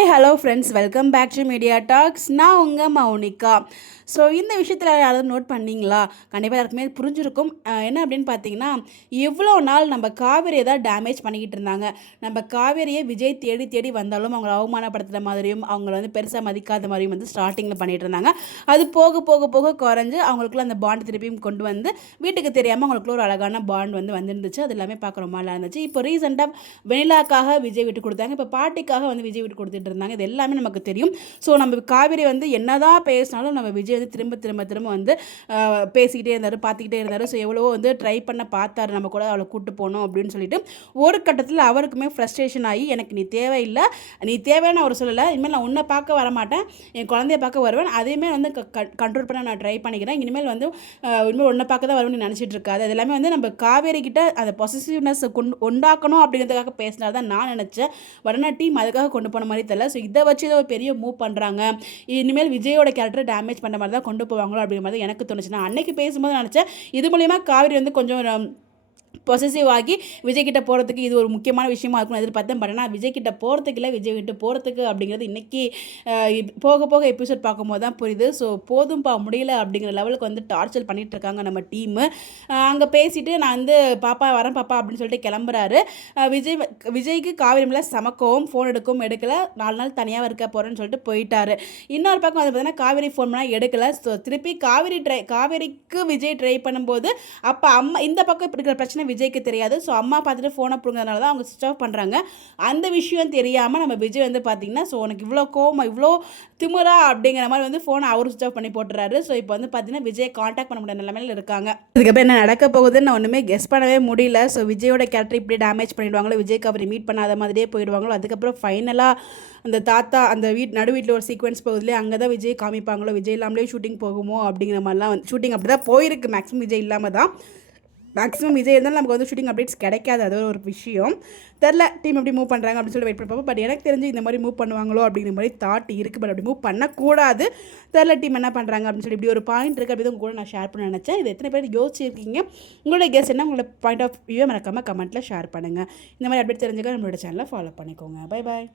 Hi hello friends, welcome back to Media Talks. நான் உங்கள் Mounika. So இந்த விஷயத்தில் யாராவது நோட் பண்ணிங்களா? கண்டிப்பாக எல்லாருக்குமே புரிஞ்சிருக்கும். என்ன அப்படின்னு பார்த்தீங்கன்னா, எவ்வளோ நாள் நம்ம காவேரியை தான் டேமேஜ் பண்ணிக்கிட்டு இருந்தாங்க. நம்ம காவேரியை விஜய் தேடி தேடி வந்தாலும் அவங்கள அவமானப்படுத்துகிற மாதிரியும் அவங்கள வந்து பெருசாக மதிக்காத மாதிரியும் வந்து ஸ்டார்டிங்கில் பண்ணிகிட்டு இருந்தாங்க. அது போக போக போக குறைஞ்சு அவங்களுக்குள்ள அந்த பாண்ட் திருப்பியும் கொண்டு வந்து வீட்டுக்கு தெரியாமல் அவங்களுக்குள்ள ஒரு அழகான பாண்ட் வந்து வந்துருந்துச்சு. அது எல்லாமே பார்க்க ரொம்ப நல்லா இருந்துச்சு. இப்போ ரீசெண்டாக வெனிலாக்காக விஜய் விட்டு கொடுத்தாங்க, இப்போ பாட்டிக்காக வந்து விஜய் விட்டு கொடுத்துட்டு இருந்தாங்க. இது எல்லாமே நமக்கு தெரியும். ஸோ நம்ம காவேரி வந்து என்னதான் பேசினாலும் நம்ம விஜய் வந்து திரும்ப திரும்ப திரும்ப வந்து பேசிக்கிட்டே இருந்தார், பார்த்துக்கிட்டே இருந்தார். ஸோ எவ்வளவோ வந்து ட்ரை பண்ண பார்த்தாரு நம்ம கூட அவளை கூப்பிட்டு போகணும் அப்படின்னு சொல்லிட்டு. ஒரு கட்டத்தில் அவருக்குமே ஃப்ரஸ்ட்ரேஷன் ஆகி, எனக்கு நீ தேவையில்லை, நீ தேவைன்னு அவர் சொல்லலை, இனிமேல் நான் உன்னை பார்க்க வரமாட்டேன், என் குழந்தைய பார்க்க வருவேன், அதேமாதிரி வந்து கண்ட்ரோல் பண்ண நான் ட்ரை பண்ணிக்கிறேன், இனிமேல் வந்து இனிமேல் உன்னை பார்க்க தான் வருவேன் நினச்சிட்டு இருக்காது. அது எல்லாமே வந்து நம்ம காவேரி கிட்ட அந்த பொசிசிவ்னஸ் உண்டாக்கணும் அப்படிங்கிறதுக்காக பேசினா தான் நான் நினச்சேன். வடனா டீம் அதுக்காக கொண்டு போன மாதிரி தெரியல. ஸோ இதை வச்சு ஒரு பெரிய மூவ் பண்ணுறாங்க, இனிமேல் விஜயோட கேரக்டர் டேமேஜ் பண்ணுற மாதிரி தான் கொண்டு போவாங்களோ அப்படிங்கிற மாதிரி எனக்கு தோணுச்சு. நான் அன்னைக்கு பேசும்போது நினச்சேன், இது மூலயமா காவேரி வந்து கொஞ்சம் பொசசிவ் ஆகி விஜய் கிட்ட போகிறதுக்கு இது ஒரு முக்கியமான விஷயமா இருக்கும்னு எதிர்பார்த்தேன். பட் ஆனால் விஜய் கிட்ட போகிறதுக்கு இல்லை, விஜய் விட்டு போகிறதுக்கு அப்படிங்கிறது இன்றைக்கி போக போக எபிசோட் பார்க்கும்போது தான் புரியுது. ஸோ போதும்பா முடியல அப்படிங்கிற லெவலுக்கு வந்து டார்ச்சர் பண்ணிகிட்டு இருக்காங்க நம்ம டீமு. அங்கே பேசிவிட்டு நான் வந்து பாப்பா வரேன் பாப்பா அப்படின்னு சொல்லிட்டு கிளம்புறாரு. விஜய்க்கு காவேரி மேலே சமக்கவும் ஃபோன் எடுக்கலை, 4 நாள் தனியாக இருக்க போகிறேன்னு சொல்லிட்டு போயிட்டாரு. இன்னொரு பக்கம் வந்து பார்த்தீங்கன்னா காவேரி ஃபோன் பண்ணால் எடுக்கலை. ஸோ திருப்பி காவேரிக்கு விஜய் ட்ரை பண்ணும்போது அப்போ அம்மா இந்த பக்கம் இப்படி இருக்கிற பிரச்சனை விஜய்க்கு தெரியாது. ஸோ அம்மா பார்த்துட்டு ஃபோனை பிடுங்கிறதுனால தான் அவங்க ஸ்விட்ச் ஆஃப் பண்ணுறாங்க. அந்த விஷயம் தெரியாமல் நம்ம விஜய் வந்து பார்த்திங்கன்னா, ஸோ உனக்கு இவ்வளோ கோவம் இவ்வளோ திமுறா அப்படிங்கிற மாதிரி வந்து ஃபோனை அவர் ஸ்விட்ச் ஆஃப் பண்ணி போட்டுறாரு. ஸோ இப்போ வந்து பார்த்திங்கன்னா விஜய் காண்டாக்ட் பண்ண முடியாத நிலைமையில் இருக்காங்க. இதுக்கப்புறம் என்ன நடக்க போகுதுன்னு நான் ஒன்றுமே கெஸ் பண்ணவே முடியல. ஸோ விஜயோட கேரக்டர் இப்படி டேமேஜ் பண்ணிவிடுவாங்களோ, விஜய்க்கு அவர் மீட் பண்ணாத மாதிரியே போயிடுவாங்களோ, அதுக்கப்புறம் ஃபைனலாக அந்த தாத்தா அந்த நடு வீட்டில் ஒரு சீக்வன்ஸ் போகுதுலேயே, அங்கே தான் விஜய் காமிப்பாங்களோ, விஜய் இல்லாமலே ஷூட்டிங் போகுமோ அப்படிங்கிற மாதிரிலாம் வந்து ஷூட்டிங் அப்படி தான் போயிருக்கு. மேக்ஸிமம் விஜய் இல்லாமல் தான். மேக்ஸிமம் விஜய் இருந்தாலும் நமக்கு வந்து ஷூட்டிங் அப்டேட்ஸ் கிடைக்காது. அது ஒரு விஷயம் தெரில. டீம் எப்படி மூவ் பண்ணுறாங்க அப்படின்னு சொல்லி வெயிட் பண்ணுவோம். பட் எனக்கு தெரிஞ்சு இந்த மாதிரி மூவ் பண்ணுவாங்களோ அப்படிங்கிற மாதிரி தாட் இருக்குது. பட் அப்படி மூவ் பண்ணக்கூடாது. தெரில டீம் என்ன பண்ணுறாங்க அப்படின்னு சொல்லி இப்படி ஒரு பாயிண்ட் இருக்குது. அப்படி தான் கூட நான் ஷேர் பண்ண நினச்சேன். இது எத்தனை பேர் யோசிச்சிருக்கீங்க? உங்களோட கெஸ் என்ன? உங்களோட பாயிண்ட் ஆஃப் வியூவை மறக்காமல் கமெண்ட்டில் ஷேர் பண்ணுங்கள். இந்த மாதிரி அப்டேட் தெரிஞ்சுக்க நம்மளோட சேனலை ஃபாலோ பண்ணிக்கோங்க. Bye bye.